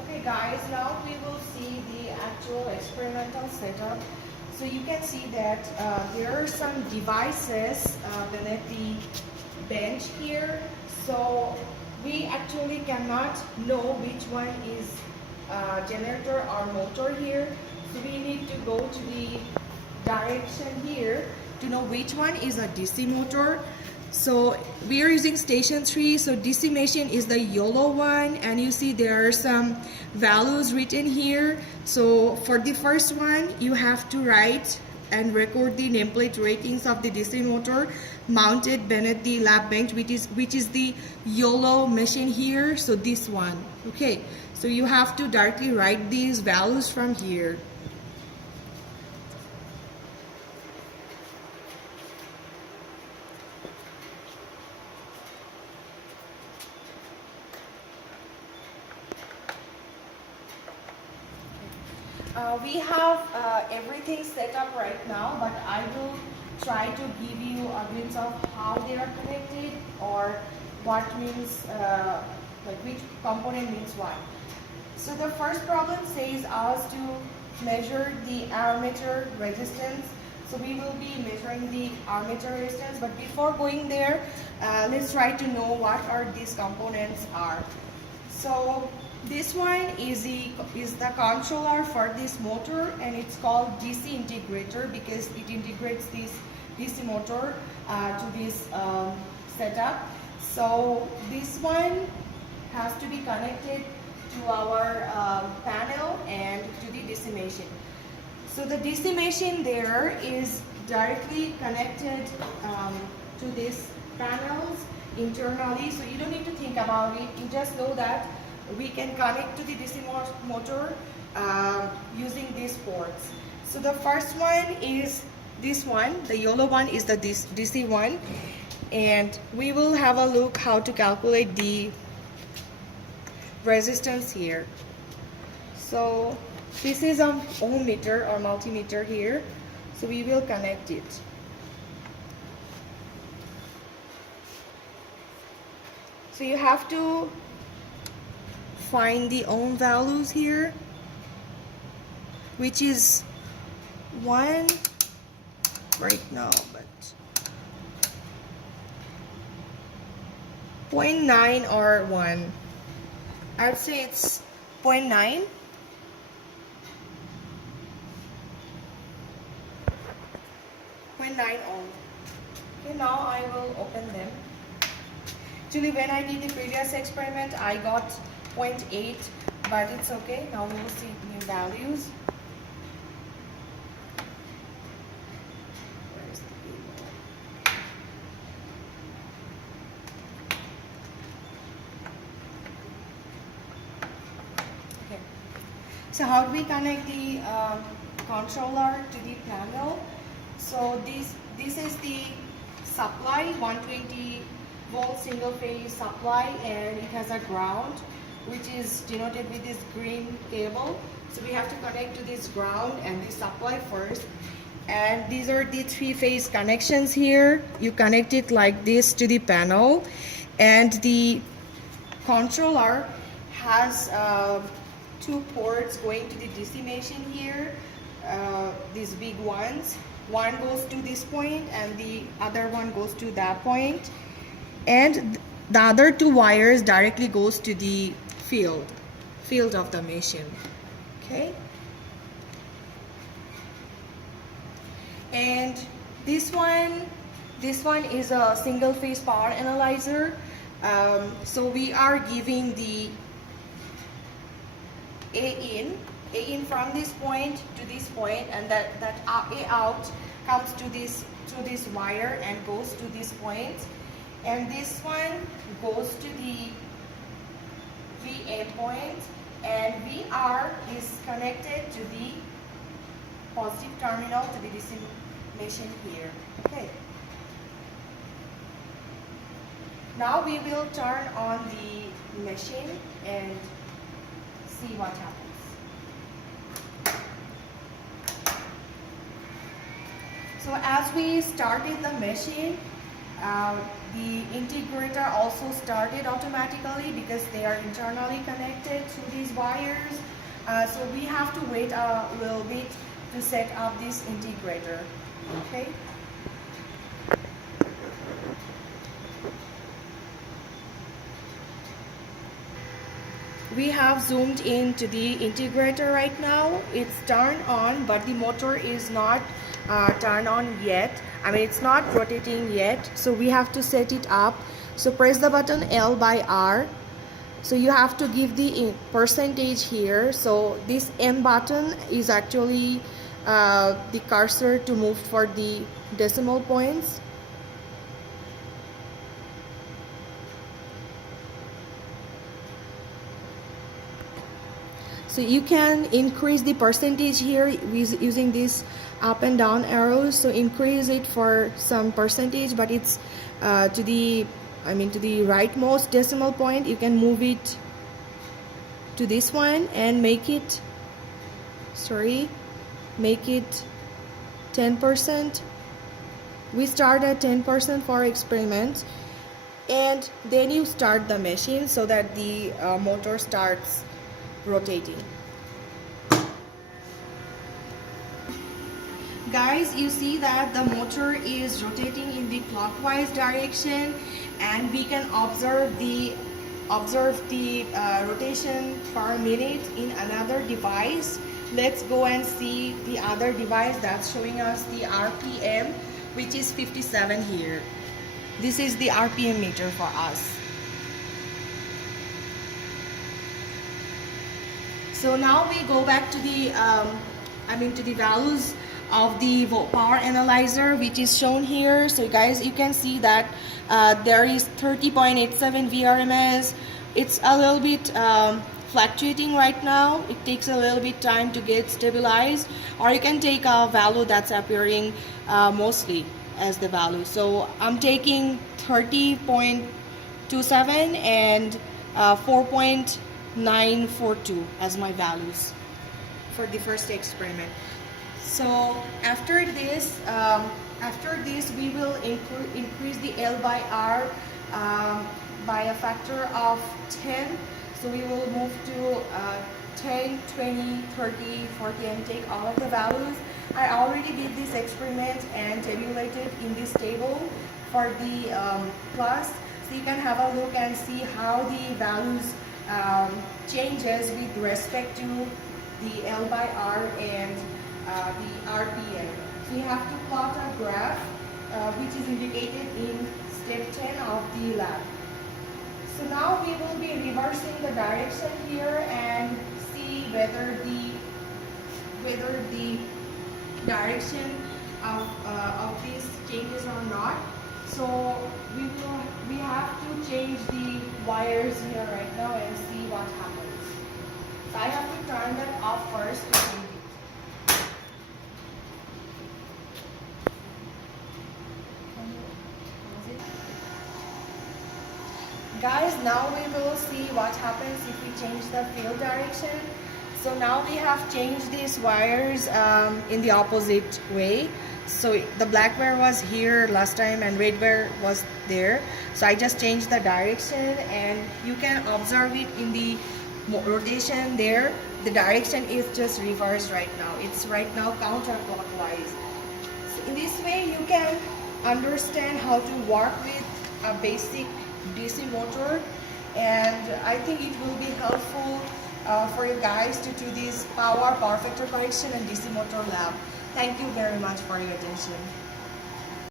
Okay guys, now we will see the actual experimental setup. So you can see that there are some devices beneath the bench here. So we actually cannot know which one is generator or motor here. So we need to go to the direction here to know which one is a DC motor. So we are using station 3, so DC machine is the yellow one, and you see there are some values written here. So for the first one, you have to write and record the nameplate ratings of the DC motor mounted beneath the lab bench, which is the yellow machine here, so this one. Okay, so you have to directly write these values from here. We have everything set up right now, but I will try to give you a glimpse of how they are connected or what means, like which component means what. So the first problem says us to measure the armature resistance. So we will be measuring the armature resistance, but before going there, let's try to know what are these components are. So this one is the controller for this motor, and it's called DC integrator because it integrates this DC motor to this setup. So this one has to be connected to our panel and to the DC machine. So the DC machine there is directly connected to these panels internally, so you don't need to think about it. You just know that we can connect to the DC motor using these ports. So the first one is this one, the yellow one is the DC one, and we will have a look how to calculate the resistance here. So this is an ohm meter or multimeter here, so we will connect it. So you have to find the ohm values here, which is 1 right now, but 0.9 or 1. I'd say it's 0.9. 0.9 ohm. Okay, now I will open them. Actually, when I did the previous experiment, I got 0.8, but it's okay. Now we will see new values. Where's the cable? Okay. So how do we connect the controller to the panel? So this is the supply, 120 volt single phase supply, and it has a ground which is denoted with this green cable. So we have to connect to this ground and this supply first, and these are the 3-phase connections here. You connect it like this to the panel, and the controller has 2 ports going to the DC machine here, these big ones. One goes to this point and the other one goes to that point, and the other 2 wires directly goes to the field of the machine. Okay, and this one is a single phase power analyzer. So we are giving the A in from this point to this point, and that A out comes to this through this wire and goes to this point, and this one goes to the VA point, and VR is connected to the positive terminal to the DC machine here. Okay. Now we will turn on the machine and see what happens. So as we started the machine, The integrator also started automatically because they are internally connected to these wires. So we have to wait a little bit to set up this integrator. Okay. We have zoomed into the integrator right now. It's turned on, but the motor is not turned on yet. I mean, it's not rotating yet. So we have to set it up. So press the button L by R. So you have to give the percentage here. So this M button is actually the cursor to move for the decimal points. So you can increase the percentage here using these up and down arrows. So increase it for some percentage, but it's to the rightmost decimal point. You can move it to this one and make it 10%. We start at 10% for experiment, and then you start the machine so that the motor starts rotating. Guys, you see that the motor is rotating in the clockwise direction, and we can observe the rotation per minute in another device. Let's go and see the other device that's showing us the RPM, which is 57 here. This is the RPM meter for us. So now we go back to the to the values of the power analyzer, which is shown here. So guys, you can see that there is 30.87 VRMS. It's a little bit fluctuating right now. It takes a little bit time to get stabilized, or you can take a value that's appearing mostly as the value. So I'm taking 30.27 and 4.942 as my values for the first experiment. So after this we will increase the L by R by a factor of 10. So we will move to 10, 20, 30, 40 and take all of the values. I already did this experiment and tabulated in this table for the class. So you can have a look and see how the values changes with respect to the L by R and the RPM. So you have to plot a graph which is indicated in step 10 of the lab. So now we will be reversing the direction here and see whether the direction of this changes or not. So we have to change the wires here right now and see what happens. So I have to turn that off first to change it. Guys, now we will see what happens if we change the field direction. So now we have changed these wires in the opposite way. So the black wire was here last time and red wire was there. So I just changed the direction, and you can observe it in the rotation there. The direction is just reversed right now. It's right now counterclockwise. So in this way you can understand how to work with a basic DC motor, and I think it will be helpful for you guys to do this power factor correction and DC motor lab. Thank you very much for your attention.